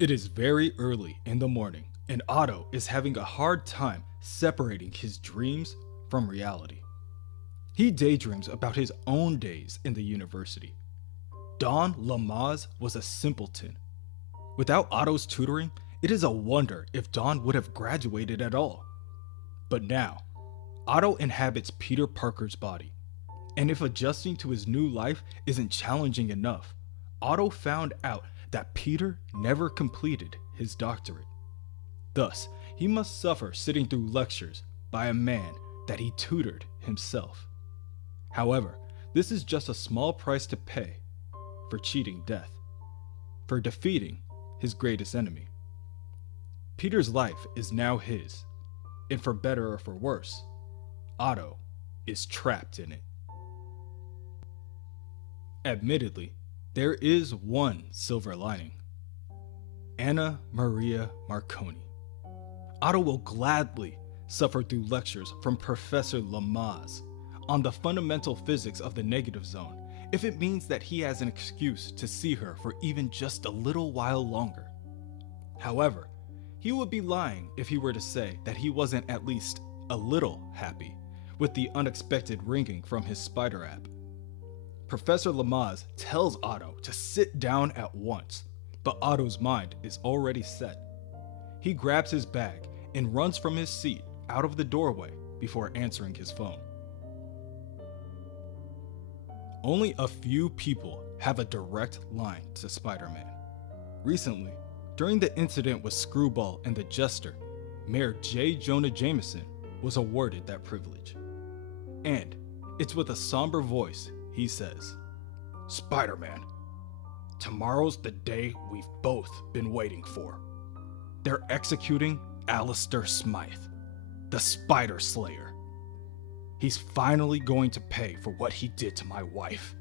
It is very early in the morning, and Otto is having a hard time separating his dreams from reality. He daydreams about his own days in the university. Don Lamaze was a simpleton. Without Otto's tutoring, it is a wonder if Don would have graduated at all. But now, Otto inhabits Peter Parker's body, and if adjusting to his new life isn't challenging enough, Otto found out that Peter never completed his doctorate. Thus, he must suffer sitting through lectures by a man that he tutored himself. However, this is just a small price to pay for cheating death, for defeating his greatest enemy. Peter's life is now his, and for better or for worse, Otto is trapped in it. Admittedly, there is one silver lining. Anna Maria Marconi. Otto will gladly suffer through lectures from Professor Lamaze on the fundamental physics of the negative zone if it means that he has an excuse to see her for even just a little while longer. However, he would be lying if he were to say that he wasn't at least a little happy with the unexpected ringing from his spider app. Professor Lamaze tells Otto to sit down at once, but Otto's mind is already set. He grabs his bag and runs from his seat out of the doorway before answering his phone. Only a few people have a direct line to Spider-Man. Recently, during the incident with Screwball and the Jester, Mayor Jonah Jameson was awarded that privilege. And it's with a somber voice he says, "Spider-Man, tomorrow's the day we've both been waiting for. They're executing Alistair Smythe, the Spider Slayer. He's finally going to pay for what he did to my wife.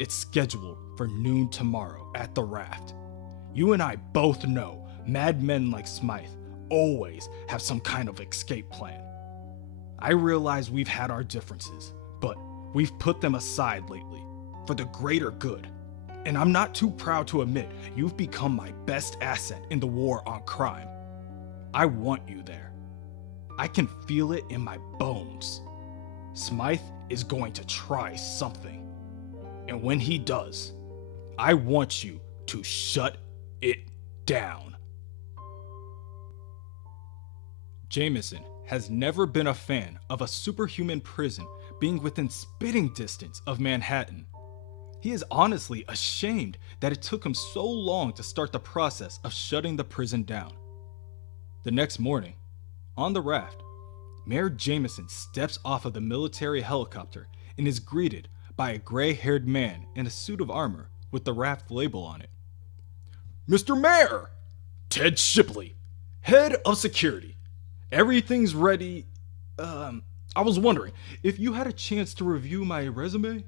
It's scheduled for noon tomorrow at the Raft. You and I both know madmen like Smythe always have some kind of escape plan. I realize we've had our differences, but we've put them aside lately for the greater good. And I'm not too proud to admit you've become my best asset in the war on crime. I want you there. I can feel it in my bones. Smythe is going to try something. And when he does, I want you to shut it down." Jameson has never been a fan of a superhuman prison being within spitting distance of Manhattan. He is honestly ashamed that it took him so long to start the process of shutting the prison down. The next morning, on the Raft, Mayor Jameson steps off of the military helicopter and is greeted by a gray-haired man in a suit of armor with the Raft label on it. "Mr. Mayor! Ted Shipley, head of security. Everything's ready. I was wondering if you had a chance to review my resume?"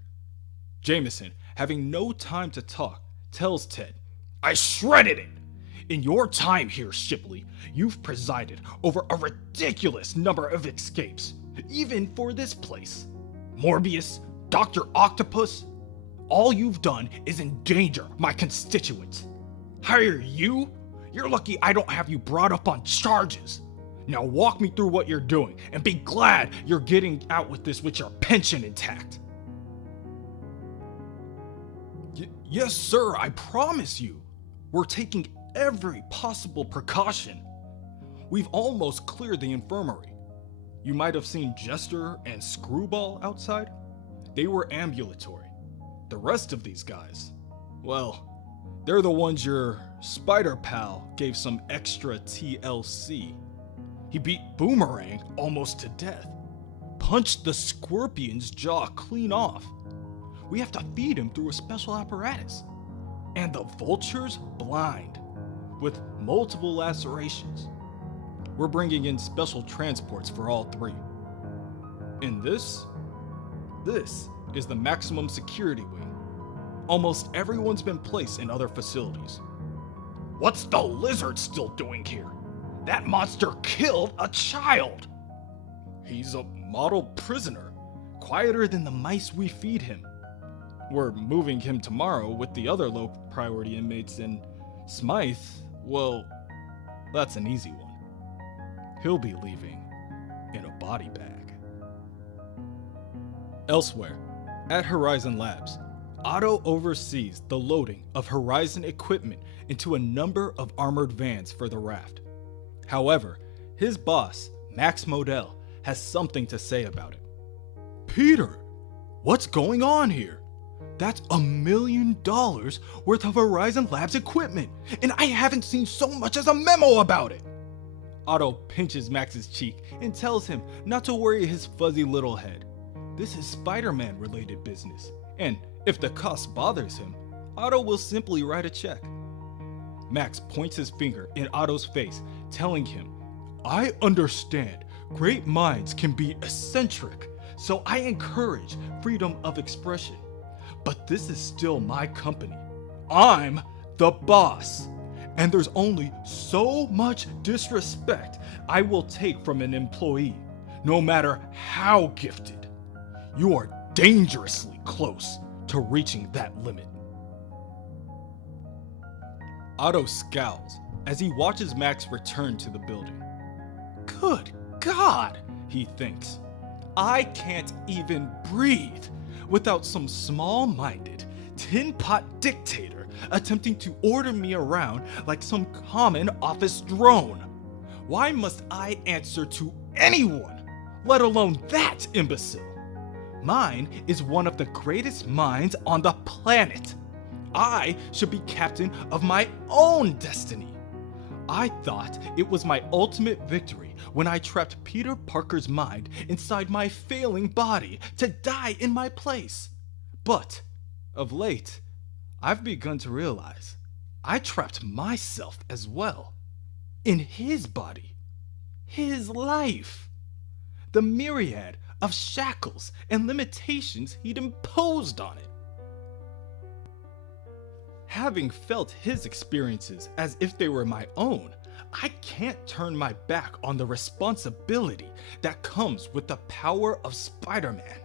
Jameson, having no time to talk, tells Ted, "I shredded it! In your time here, Shipley, you've presided over a ridiculous number of escapes, even for this place. Morbius, Dr. Octopus, all you've done is endanger my constituents. Hire you? You're lucky I don't have you brought up on charges. Now walk me through what you're doing, and be glad you're getting out with this with your pension intact." Yes, sir, I promise you. We're taking every possible precaution. We've almost cleared the infirmary. You might have seen Jester and Screwball outside. They were ambulatory. The rest of these guys, well, they're the ones your spider pal gave some extra TLC. He beat Boomerang almost to death, punched the Scorpion's jaw clean off. We have to feed him through a special apparatus. And the Vulture's blind, with multiple lacerations. We're bringing in special transports for all three. And this is the maximum security wing. Almost everyone's been placed in other facilities. What's the lizard still doing here? That monster killed a child! He's a model prisoner, quieter than the mice we feed him. We're moving him tomorrow with the other low priority inmates, and Smythe, Well, that's an easy one. He'll be leaving in a body bag. Elsewhere, at Horizon Labs, Otto oversees the loading of Horizon equipment into a number of armored vans for the raft. However, his boss, Max Modell, has something to say about it. Peter, what's going on here? That's $1 million worth of Horizon Labs equipment, and I haven't seen so much as a memo about it. Otto pinches Max's cheek and tells him not to worry his fuzzy little head. This is Spider-Man related business, and if the cost bothers him, Otto will simply write a check. Max points his finger in Otto's face, telling him, I understand great minds can be eccentric, so I encourage freedom of expression. But this is still my company. I'm the boss. And there's only so much disrespect I will take from an employee, no matter how gifted. You are dangerously close to reaching that limit. Otto scowls as he watches Max return to the building. Good God, he thinks. I can't even breathe without some small-minded, tin-pot dictator attempting to order me around like some common office drone. Why must I answer to anyone, let alone that imbecile? Mine is one of the greatest minds on the planet. I should be captain of my own destiny. I thought it was my ultimate victory when I trapped Peter Parker's mind inside my failing body to die in my place. But, of late, I've begun to realize I trapped myself as well. In his body. His life. The myriad of shackles and limitations he'd imposed on it. Having felt his experiences as if they were my own, I can't turn my back on the responsibility that comes with the power of Spider-Man.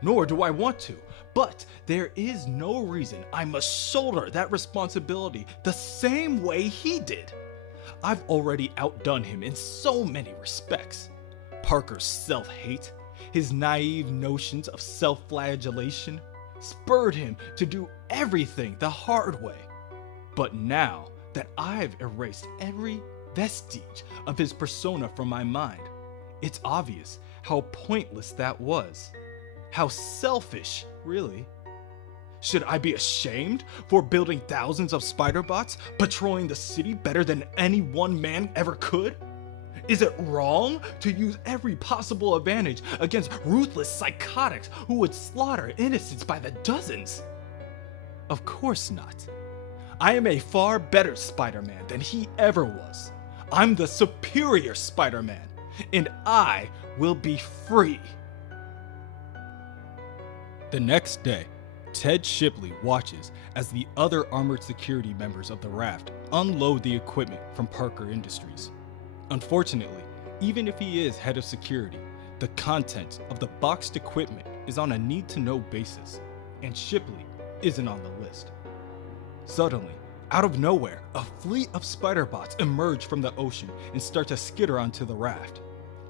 Nor do I want to, but there is no reason I must shoulder that responsibility the same way he did. I've already outdone him in so many respects. Parker's self-hate, his naive notions of self-flagellation, spurred him to do everything the hard way. But now that I've erased every vestige of his persona from my mind, it's obvious how pointless that was. How selfish, really. Should I be ashamed for building thousands of spider bots, patrolling the city better than any one man ever could? Is it wrong to use every possible advantage against ruthless psychotics who would slaughter innocents by the dozens? Of course not. I am a far better Spider-Man than he ever was. I'm the superior Spider-Man, and I will be free. The next day, Ted Shipley watches as the other armored security members of the raft unload the equipment from Parker Industries. Unfortunately, even if he is head of security, the contents of the boxed equipment is on a need-to-know basis, and Shipley isn't on the list. Suddenly, out of nowhere, a fleet of spider bots emerge from the ocean and start to skitter onto the raft.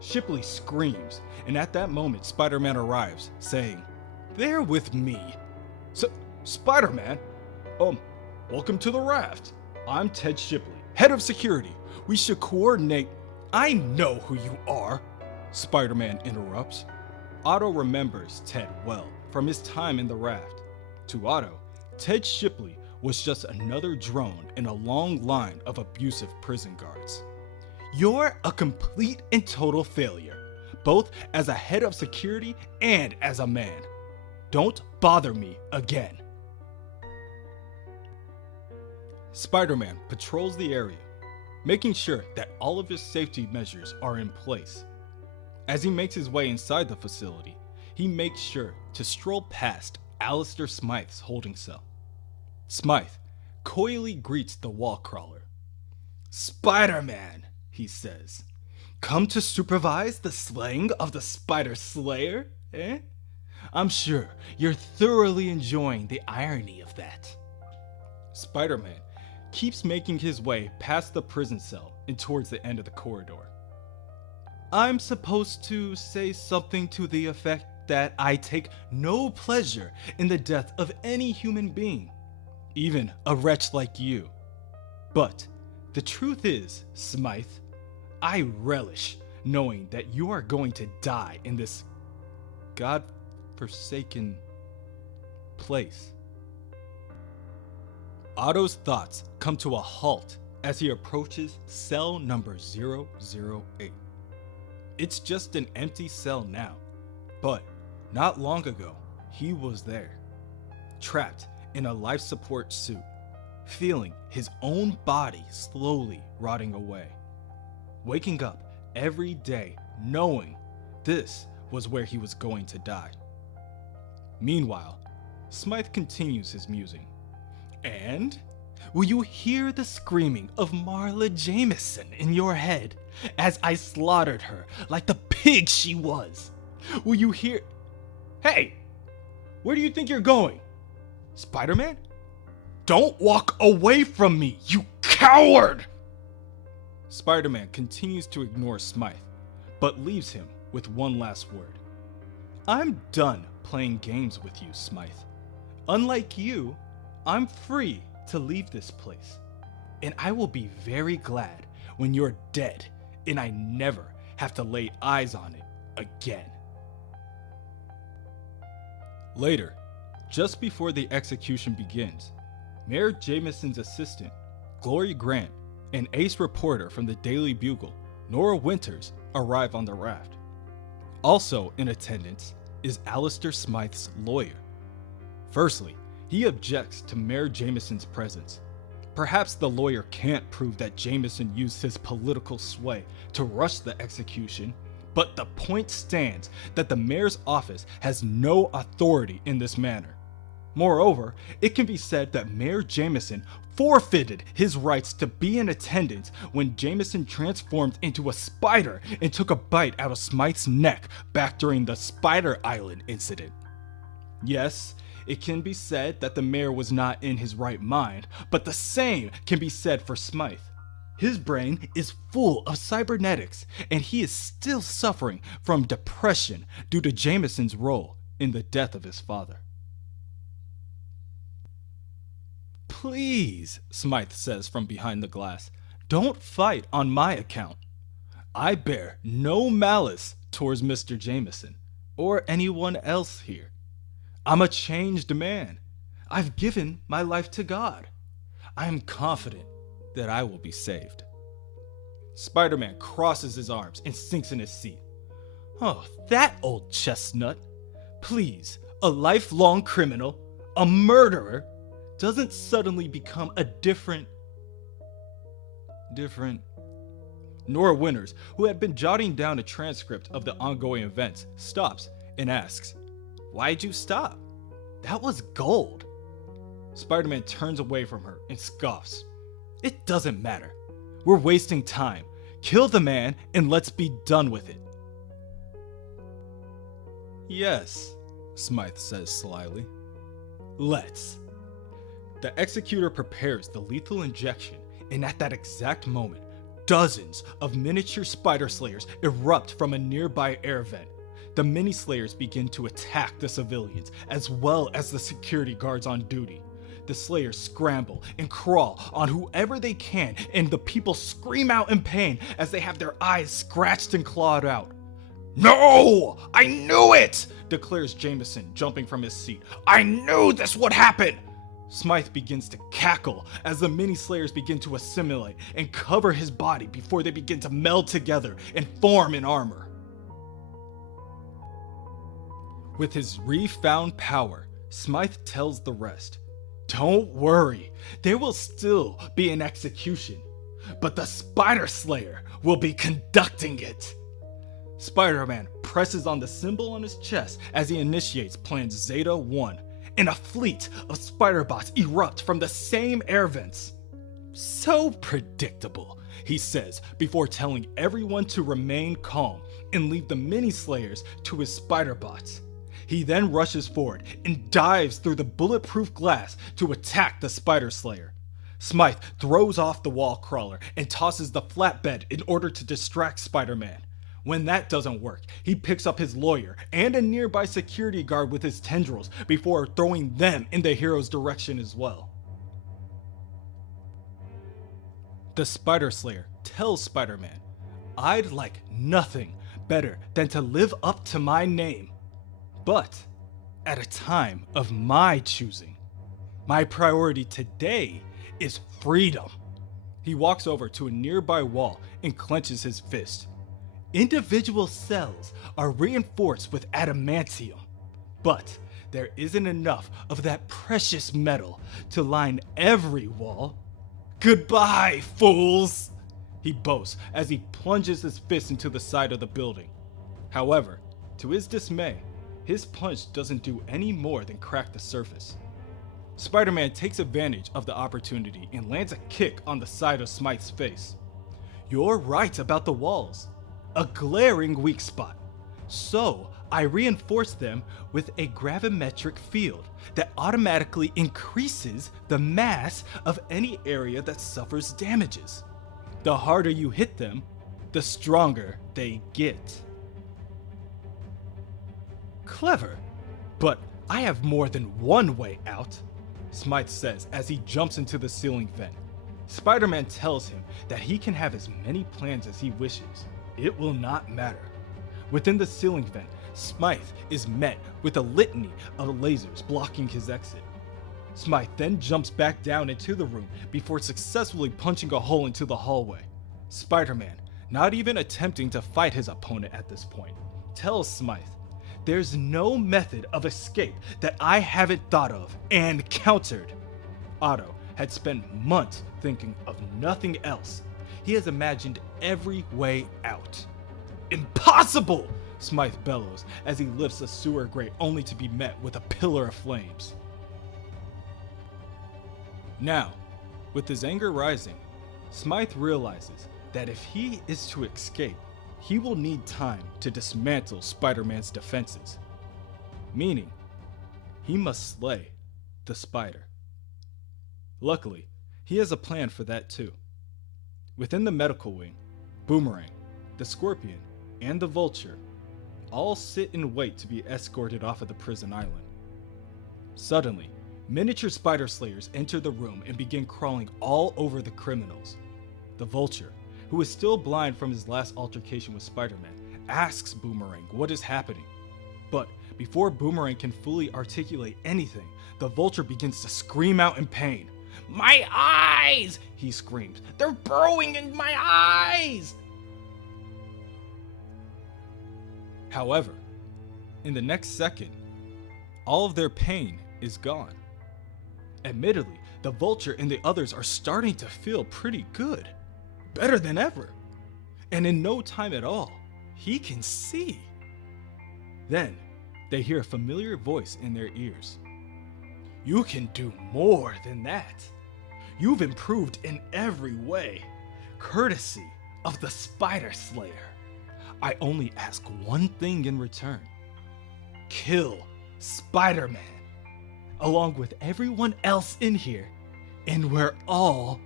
Shipley screams, and at that moment Spider-Man arrives, saying, "They're with me." Spider-Man? Welcome to the raft. I'm Ted Shipley, head of security. We should coordinate. I know who you are, Spider-Man interrupts. Otto remembers Ted well from his time in the raft. To Otto, Ted Shipley was just another drone in a long line of abusive prison guards. You're a complete and total failure, both as a head of security and as a man. Don't bother me again. Spider-Man patrols the area, making sure that all of his safety measures are in place. As he makes his way inside the facility, he makes sure to stroll past Alistair Smythe's holding cell. Smythe coyly greets the wall crawler. "Spider-Man," he says, "come to supervise the slaying of the Spider Slayer, eh? I'm sure you're thoroughly enjoying the irony of that." Spider-Man keeps making his way past the prison cell and towards the end of the corridor. I'm supposed to say something to the effect that I take no pleasure in the death of any human being, even a wretch like you. But the truth is, Smythe, I relish knowing that you are going to die in this God-forsaken place. Otto's thoughts come to a halt as he approaches cell number 008. It's just an empty cell now, but not long ago, he was there, trapped in a life support suit, feeling his own body slowly rotting away, waking up every day knowing this was where he was going to die. Meanwhile, Smythe continues his musing. And will you hear the screaming of Marla Jameson in your head as I slaughtered her like the pig she was? Will you hear... Hey! Where do you think you're going? Spider-Man? Don't walk away from me, you coward! Spider-Man continues to ignore Smythe, but leaves him with one last word. I'm done playing games with you, Smythe. Unlike you, I'm free to leave this place, and I will be very glad when you're dead and I never have to lay eyes on it again. Later, just before the execution begins, Mayor Jameson's assistant, Glory Grant, and ace reporter from the Daily Bugle, Nora Winters, arrive on the raft. Also in attendance is Alistair Smythe's lawyer. Firstly, he objects to Mayor Jameson's presence. Perhaps the lawyer can't prove that Jameson used his political sway to rush the execution, but the point stands that the mayor's office has no authority in this matter. Moreover, it can be said that Mayor Jameson forfeited his rights to be in attendance when Jameson transformed into a spider and took a bite out of Smythe's neck back during the Spider Island incident. Yes, it can be said that the mayor was not in his right mind, but the same can be said for Smythe. His brain is full of cybernetics, and he is still suffering from depression due to Jameson's role in the death of his father. Please, Smythe says from behind the glass, don't fight on my account. I bear no malice towards Mr. Jameson or anyone else here. I'm a changed man. I've given my life to God. I am confident that I will be saved. Spider-Man crosses his arms and sinks in his seat. Oh, that old chestnut. Please, a lifelong criminal, a murderer, doesn't suddenly become a different... Nora Winters, who had been jotting down a transcript of the ongoing events, stops and asks, Why'd you stop? That was gold. Spider-Man turns away from her and scoffs. It doesn't matter. We're wasting time. Kill the man and let's be done with it. Yes, Smythe says slyly. Let's. The executor prepares the lethal injection, and at that exact moment, dozens of miniature spider slayers erupt from a nearby air vent. The mini-slayers begin to attack the civilians, as well as the security guards on duty. The slayers scramble and crawl on whoever they can, and the people scream out in pain as they have their eyes scratched and clawed out. No! I knew it! Declares Jameson, jumping from his seat. I knew this would happen! Smythe begins to cackle as the mini-slayers begin to assimilate and cover his body before they begin to meld together and form in armor. With his refound power, Smythe tells the rest, Don't worry, there will still be an execution, but the Spider Slayer will be conducting it. Spider-Man presses on the symbol on his chest as he initiates Plan Zeta 1, and a fleet of spider bots erupt from the same air vents. So predictable, he says before telling everyone to remain calm and leave the mini-slayers to his spider bots. He then rushes forward and dives through the bulletproof glass to attack the Spider Slayer. Smythe throws off the wall crawler and tosses the flatbed in order to distract Spider-Man. When that doesn't work, he picks up his lawyer and a nearby security guard with his tendrils before throwing them in the hero's direction as well. The Spider Slayer tells Spider-Man, "I'd like nothing better than to live up to my name, but at a time of my choosing. My priority today is freedom." He walks over to a nearby wall and clenches his fist. Individual cells are reinforced with adamantium, but there isn't enough of that precious metal to line every wall. "Goodbye, fools!" he boasts as he plunges his fist into the side of the building. However, to his dismay, his punch doesn't do any more than crack the surface. Spider-Man takes advantage of the opportunity and lands a kick on the side of Smythe's face. "You're right about the walls. A glaring weak spot. So I reinforce them with a gravimetric field that automatically increases the mass of any area that suffers damages. The harder you hit them, the stronger they get." "Clever, but I have more than one way out," Smythe says as he jumps into the ceiling vent. Spider-Man tells him that he can have as many plans as he wishes. It will not matter. Within the ceiling vent, Smythe is met with a litany of lasers blocking his exit. Smythe then jumps back down into the room before successfully punching a hole into the hallway. Spider-Man, not even attempting to fight his opponent at this point, tells Smythe, "There's no method of escape that I haven't thought of and countered." Otto had spent months thinking of nothing else. He has imagined every way out. "Impossible!" Smythe bellows as he lifts a sewer grate only to be met with a pillar of flames. Now, with his anger rising, Smythe realizes that if he is to escape, he will need time to dismantle Spider-Man's defenses. Meaning, he must slay the Spider. Luckily, he has a plan for that too. Within the medical wing, Boomerang, the Scorpion, and the Vulture all sit and wait to be escorted off of the prison island. Suddenly, miniature Spider Slayers enter the room and begin crawling all over the criminals. The Vulture, who is still blind from his last altercation with Spider-Man, asks Boomerang what is happening. But before Boomerang can fully articulate anything, the Vulture begins to scream out in pain. "My eyes!" he screams. "They're burrowing in my eyes!" However, in the next second, all of their pain is gone. Admittedly, the Vulture and the others are starting to feel pretty good. Better than ever. And in no time at all, he can see. Then, they hear a familiar voice in their ears. "You can do more than that. You've improved in every way, courtesy of the Spider Slayer. I only ask one thing in return. Kill Spider-Man, along with everyone else in here, and we're all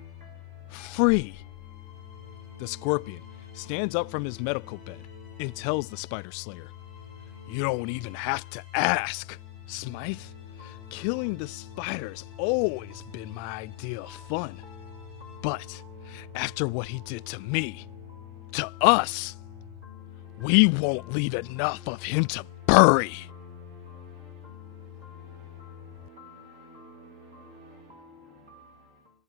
free." The Scorpion stands up from his medical bed and tells the Spider Slayer, "You don't even have to ask, Smythe. Killing the spider's always been my idea of fun. But after what he did to me, to us, we won't leave enough of him to bury."